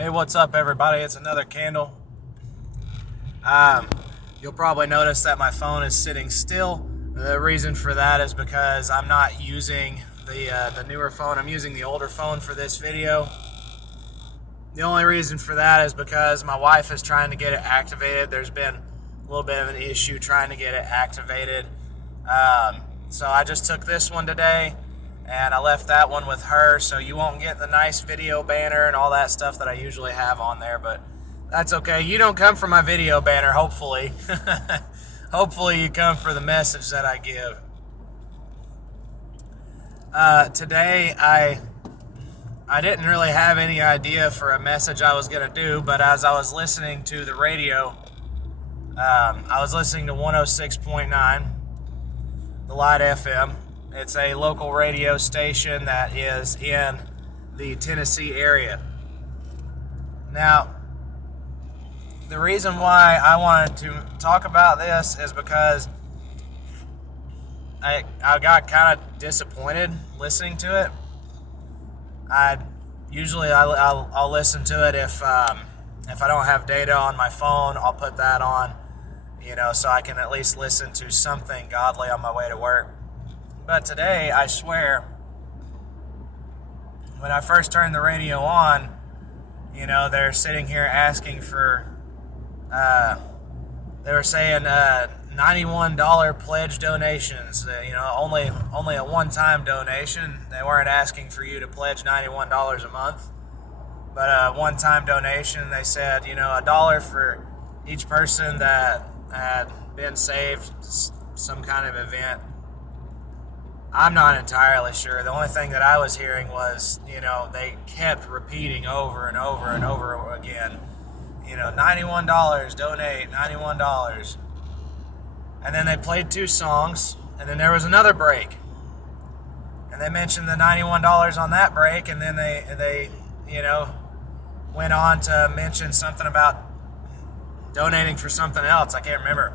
Hey, what's up, everybody? It's another candle. You'll probably notice that my phone is sitting still. The reason for that is because I'm not using the newer phone. I'm using the older phone for this video. The only reason for that is because my wife is trying to get it activated. There's been a little bit of an issue trying to get it activated. So I just took this one today, and I left that one with her, so you won't get the nice video banner and all that stuff that I usually have on there, but that's okay. You don't come for my video banner, hopefully. Hopefully you come for the message that I give. Today, I didn't really have any idea for a message I was going to do, but as I was listening to the radio, I was listening to 106.9, the Light FM. It's a local radio station that is in the Tennessee area. Now, the reason why I wanted to talk about this is because I got kind of disappointed listening to it. I'll listen to it if I don't have data on my phone. I'll put that on, so I can at least listen to something godly on my way to work. But today, I swear, when I first turned the radio on, they're sitting here asking for, they were saying $91 pledge donations, only a one-time donation. They weren't asking for you to pledge $91 a month, but a one-time donation. They said, $1 for each person that had been saved, some kind of event. I'm not entirely sure. The only thing that I was hearing was, they kept repeating over and over and over again, $91, donate, $91. And then they played 2 songs, and then there was another break. And they mentioned the $91 on that break, and then they went on to mention something about donating for something else. I can't remember.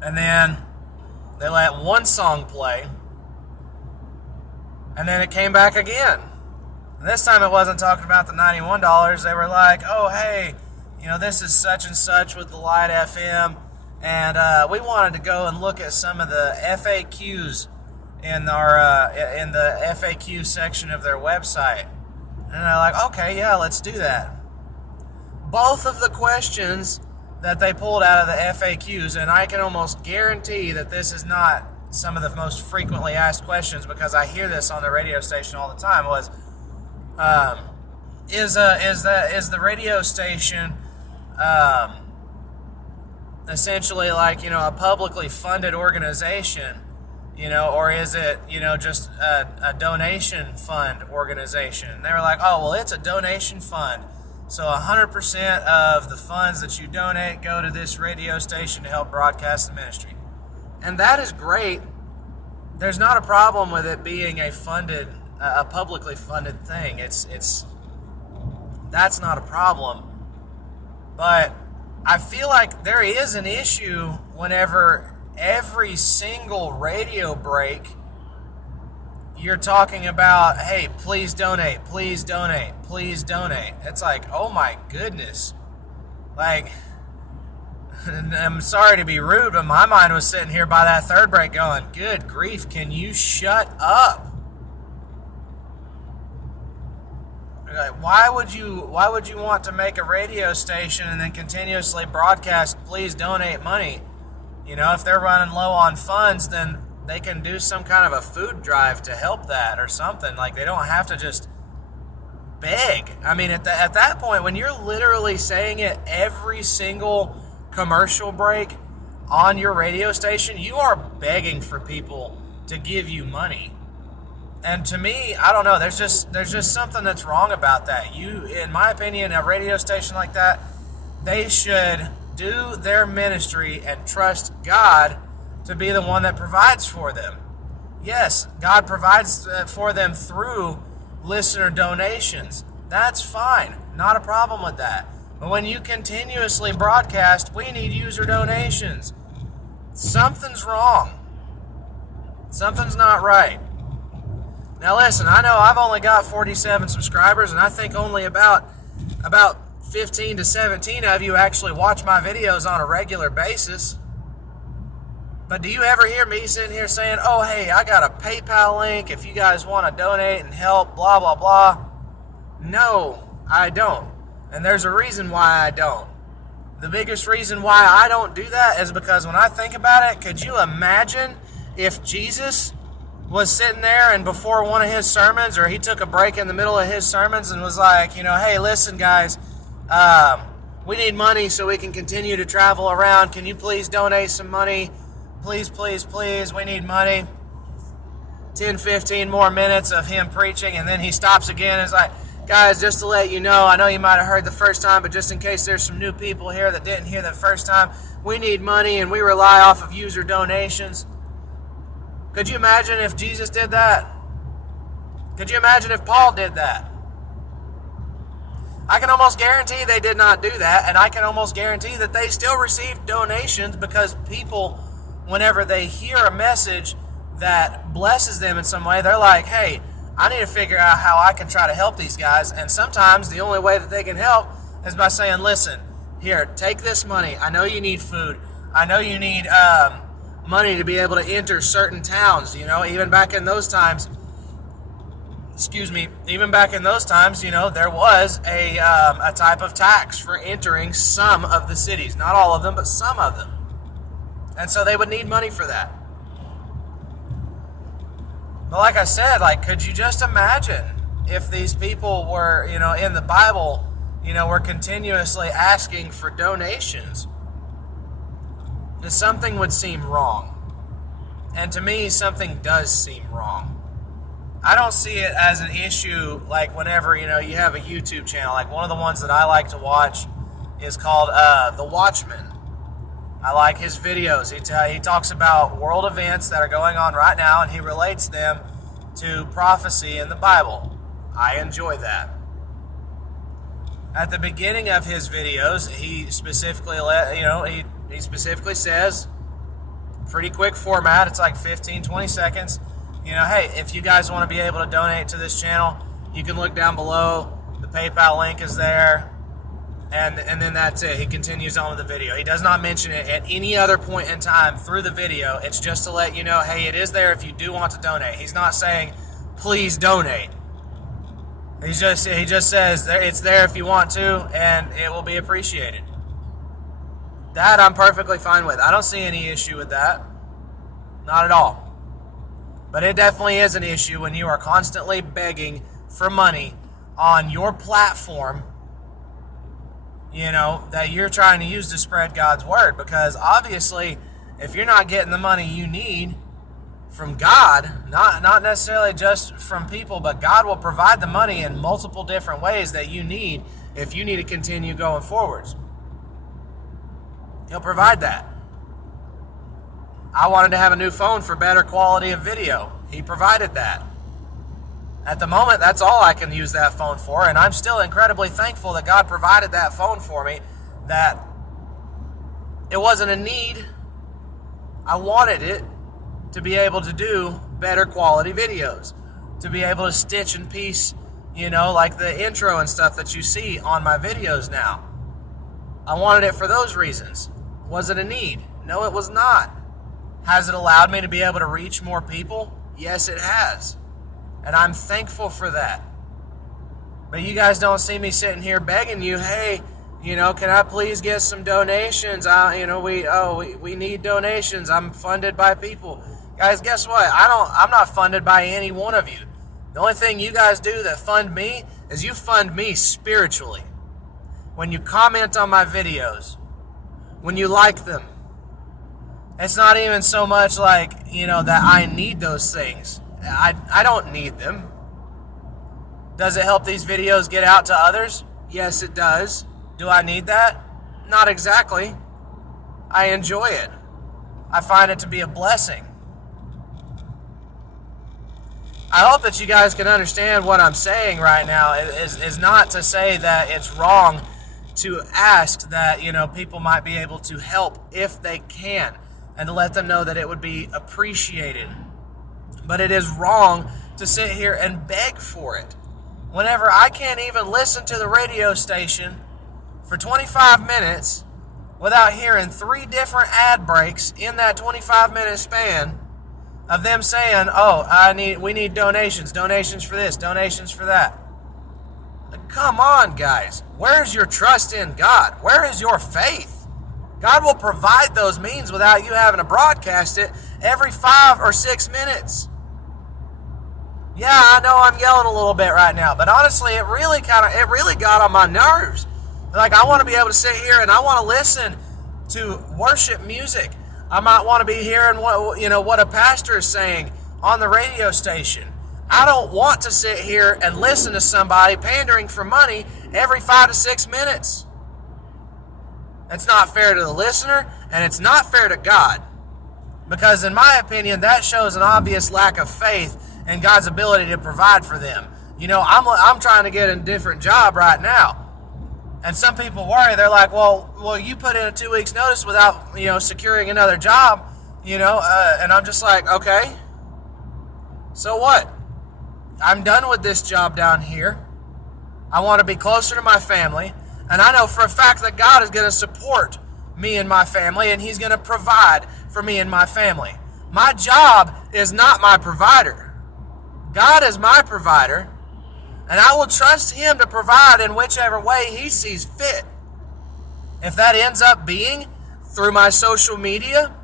And then they let one song play, and then it came back again. And this time it wasn't talking about the $91. They were like, oh, hey, this is such and such with the Light FM, and we wanted to go and look at some of the FAQs in the FAQ section of their website. And they're like, okay, yeah, let's do that. Both of the questions that they pulled out of the FAQs, and I can almost guarantee that this is not some of the most frequently asked questions because I hear this on the radio station all the time, was is the radio station essentially like a publicly funded organization, or is it just a donation fund organization? And they were like, oh well, it's a donation fund. So 100% of the funds that you donate go to this radio station to help broadcast the ministry. And that is great. There's not a problem with it being a publicly funded thing. That's not a problem. But I feel like there is an issue whenever every single radio break you're talking about, hey, please donate, please donate, please donate. It's like, oh my goodness. Like, I'm sorry to be rude, but my mind was sitting here by that third break going, good grief, can you shut up? Like, why would you want to make a radio station and then continuously broadcast, please donate money? If they're running low on funds, then they can do some kind of a food drive to help that or something. Like, they don't have to just beg. I mean, at that point, when you're literally saying it every single commercial break on your radio station, you are begging for people to give you money. And to me, I don't know, there's just something that's wrong about that. In my opinion, a radio station like that, they should do their ministry and trust God to be the one that provides for them. Yes, God provides for them through listener donations. That's fine. Not a problem with that. But when you continuously broadcast, we need user donations, something's wrong. Something's not right. Now listen, I know I've only got 47 subscribers, and I think only about 15 to 17 of you actually watch my videos on a regular basis. But do you ever hear me sitting here saying, oh, hey, I got a PayPal link if you guys want to donate and help, blah, blah, blah? No, I don't. And there's a reason why I don't. The biggest reason why I don't do that is because when I think about it, could you imagine if Jesus was sitting there and before one of his sermons, or he took a break in the middle of his sermons and was like, hey, listen, guys, we need money so we can continue to travel around. Can you please donate some money? Please, please, please, we need money. 10, 15 more minutes of him preaching, and then he stops again and is like, guys, just to let you know, I know you might have heard the first time, but just in case there's some new people here that didn't hear the first time, we need money and we rely off of user donations. Could you imagine if Jesus did that? Could you imagine if Paul did that? I can almost guarantee they did not do that, and I can almost guarantee that they still received donations because people, whenever they hear a message that blesses them in some way, they're like, hey, I need to figure out how I can try to help these guys. And sometimes the only way that they can help is by saying, listen, here, take this money. I know you need food. I know you need money to be able to enter certain towns. Even back in those times, there was a type of tax for entering some of the cities. Not all of them, but some of them. And so they would need money for that. But like I said, could you just imagine if these people were, in the Bible, were continuously asking for donations? That something would seem wrong. And to me, something does seem wrong. I don't see it as an issue whenever, you have a YouTube channel. One of the ones that I like to watch is called The Watchman. I like his videos. He talks about world events that are going on right now, and he relates them to prophecy in the Bible. I enjoy that. At the beginning of his videos, he specifically he specifically says, pretty quick format, it's 15, 20 seconds. Hey, if you guys want to be able to donate to this channel, you can look down below. The PayPal link is there. And then that's it. He continues on with the video. He does not mention it at any other point in time through the video. It's just to let you know, hey, it is there if you do want to donate. He's not saying, please donate. He just says it's there if you want to, and it will be appreciated. That I'm perfectly fine with. I don't see any issue with that. Not at all. But it definitely is an issue when you are constantly begging for money on your platform, that you're trying to use to spread God's word. Because obviously, if you're not getting the money you need from God, not necessarily just from people, but God will provide the money in multiple different ways that you need if you need to continue going forwards. He'll provide that. I wanted to have a new phone for better quality of video. He provided that. At the moment, that's all I can use that phone for, and I'm still incredibly thankful that God provided that phone for me, that it wasn't a need. I wanted it to be able to do better quality videos, to be able to stitch and piece, like the intro and stuff that you see on my videos now. I wanted it for those reasons. Was it a need? No, it was not. Has it allowed me to be able to reach more people? Yes, it has. And I'm thankful for that. But you guys don't see me sitting here begging you, hey, can I please get some donations? We need donations. I'm funded by people. Guys, guess what? I'm not funded by any one of you. The only thing you guys do that fund me is you fund me spiritually. When you comment on my videos, when you like them, it's not even so much that I need those things. I don't need them. Does it help these videos get out to others? Yes, it does. Do I need that? Not exactly. I enjoy it. I find it to be a blessing. I hope that you guys can understand what I'm saying right now. Is not to say that it's wrong to ask that, people might be able to help if they can, and to let them know that it would be appreciated. But it is wrong to sit here and beg for it whenever I can't even listen to the radio station for 25 minutes without hearing 3 different ad breaks in that 25-minute span of them saying, we need donations for this, donations for that. Come on, guys. Where's your trust in God? Where is your faith? God will provide those means without you having to broadcast it every 5 or 6 minutes. Yeah, I know I'm yelling a little bit right now, but honestly, it really got on my nerves. Like, I want to be able to sit here and I want to listen to worship music. I might want to be hearing what a pastor is saying on the radio station. I don't want to sit here and listen to somebody pandering for money every 5 to 6 minutes. It's not fair to the listener, and it's not fair to God. Because in my opinion, that shows an obvious lack of faith in God's ability to provide for them. I'm trying to get a different job right now. And some people worry. They're like, well, you put in a 2 weeks notice without, securing another job, and I'm just like, okay, so what? I'm done with this job down here. I want to be closer to my family. And I know for a fact that God is going to support me and my family, and He's going to provide for me and my family. My job is not my provider. God is my provider, and I will trust Him to provide in whichever way He sees fit. If that ends up being through my social media,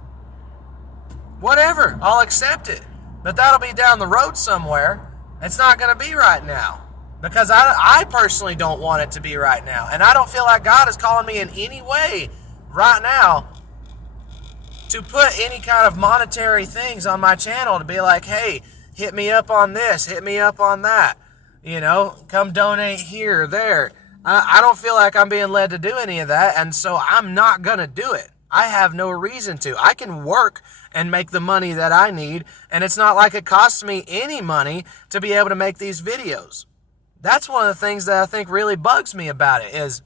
whatever, I'll accept it. But that'll be down the road somewhere. It's not going to be right now, because I personally don't want it to be right now. And I don't feel like God is calling me in any way right now to put any kind of monetary things on my channel to be like, hey, hit me up on this, hit me up on that. Come donate here or there. I don't feel like I'm being led to do any of that, and so I'm not going to do it. I have no reason to. I can work and make the money that I need, and it's not like it costs me any money to be able to make these videos. That's one of the things that I think really bugs me about it is,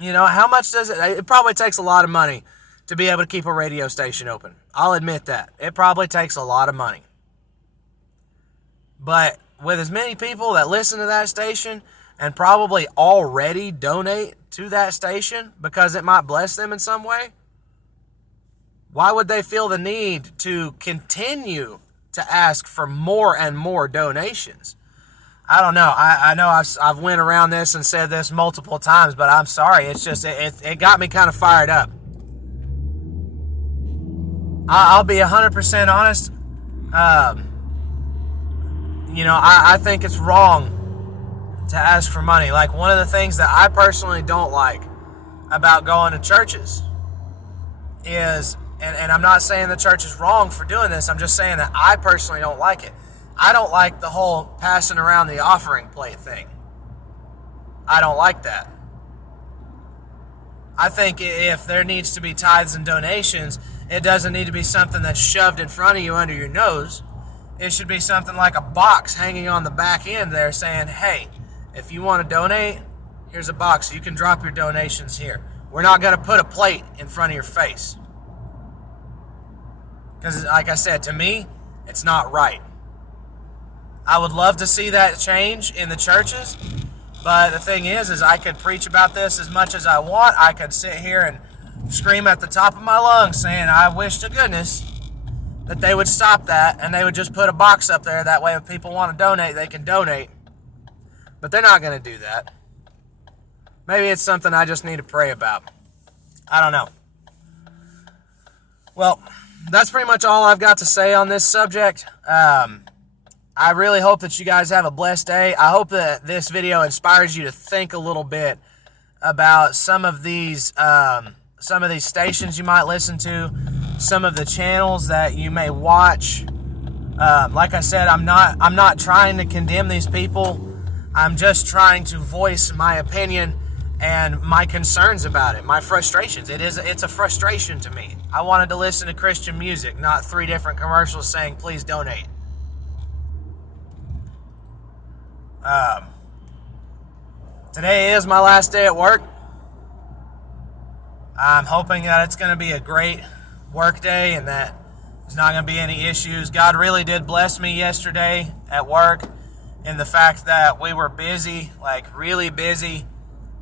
how much does it... It probably takes a lot of money to be able to keep a radio station open. I'll admit that. It probably takes a lot of money. But with as many people that listen to that station and probably already donate to that station because it might bless them in some way, why would they feel the need to continue to ask for more and more donations? I don't know. I know I've went around this and said this multiple times, but I'm sorry. It's just, it got me kind of fired up. I'll be 100% honest. I think it's wrong to ask for money. Like, one of the things that I personally don't like about going to churches is, and I'm not saying the church is wrong for doing this, I'm just saying that I personally don't like it. I don't like the whole passing around the offering plate thing. I don't like that. I think if there needs to be tithes and donations, it doesn't need to be something that's shoved in front of you under your nose. It should be something like a box hanging on the back end there saying, hey, if you want to donate, here's a box. You can drop your donations here. We're not going to put a plate in front of your face. Because, like I said, to me, it's not right. I would love to see that change in the churches, but the thing is I could preach about this as much as I want. I could sit here and scream at the top of my lungs saying, I wish to goodness that they would stop that and they would just put a box up there. That way if people want to donate, they can donate. But they're not going to do that. Maybe it's something I just need to pray about. I don't know. Well, that's pretty much all I've got to say on this subject. I really hope that you guys have a blessed day. I hope that this video inspires you to think a little bit about some of these stations you might listen to, some of the channels that you may watch. Like I said, I'm not trying to condemn these people. I'm just trying to voice my opinion and my concerns about it, my frustrations. It's a frustration to me. I wanted to listen to Christian music, not 3 different commercials saying, please donate. Today is my last day at work. I'm hoping that it's going to be a great work day and that There's not going to be any issues. God really did bless me yesterday at work in the fact that we were busy, like really busy,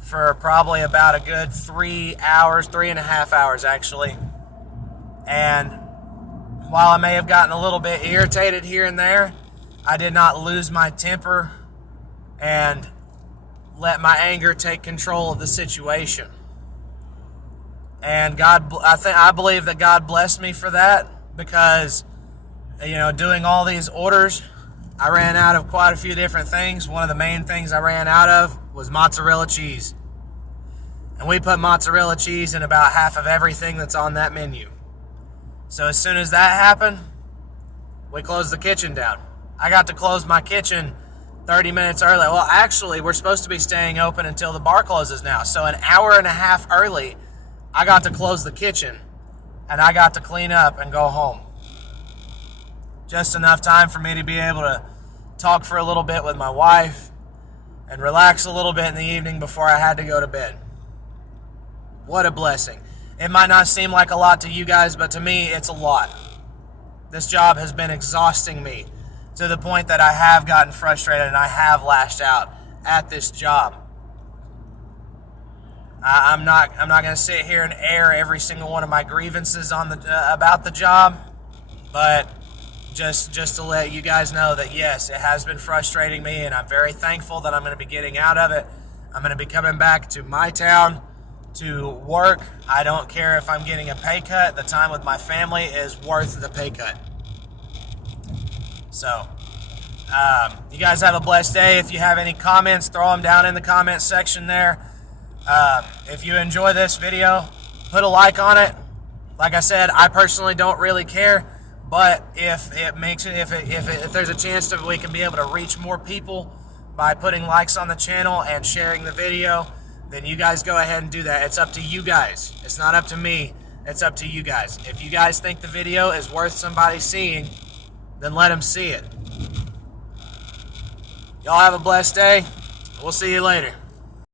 for probably about a good 3 hours, 3.5 hours actually. And while I may have gotten a little bit irritated here and there, I did not lose my temper and let my anger take control of the situation. And I believe that God blessed me for that, because, doing all these orders, I ran out of quite a few different things. One of the main things I ran out of was mozzarella cheese. And we put mozzarella cheese in about half of everything that's on that menu. So as soon as that happened, we closed the kitchen down. I got to close my kitchen 30 minutes early. Well, actually, we're supposed to be staying open until the bar closes now. So an hour and a half early, I got to close the kitchen, and I got to clean up and go home. Just enough time for me to be able to talk for a little bit with my wife and relax a little bit in the evening before I had to go to bed. What a blessing. It might not seem like a lot to you guys, but to me, it's a lot. This job has been exhausting me to the point that I have gotten frustrated and I have lashed out at this job. I'm not going to sit here and air every single one of my grievances about the job, but just to let you guys know that yes, it has been frustrating me, and I'm very thankful that I'm going to be getting out of it. I'm going to be coming back to my town to work. I don't care if I'm getting a pay cut. The time with my family is worth the pay cut. So, you guys have a blessed day. If you have any comments, throw them down in the comment section there. If you enjoy this video, put a like on it. Like I said, I personally don't really care, but if there's a chance that we can be able to reach more people by putting likes on the channel and sharing the video, then you guys go ahead and do that. It's up to you guys. It's not up to me. It's up to you guys. If you guys think the video is worth somebody seeing, then let them see it. Y'all have a blessed day. We'll see you later.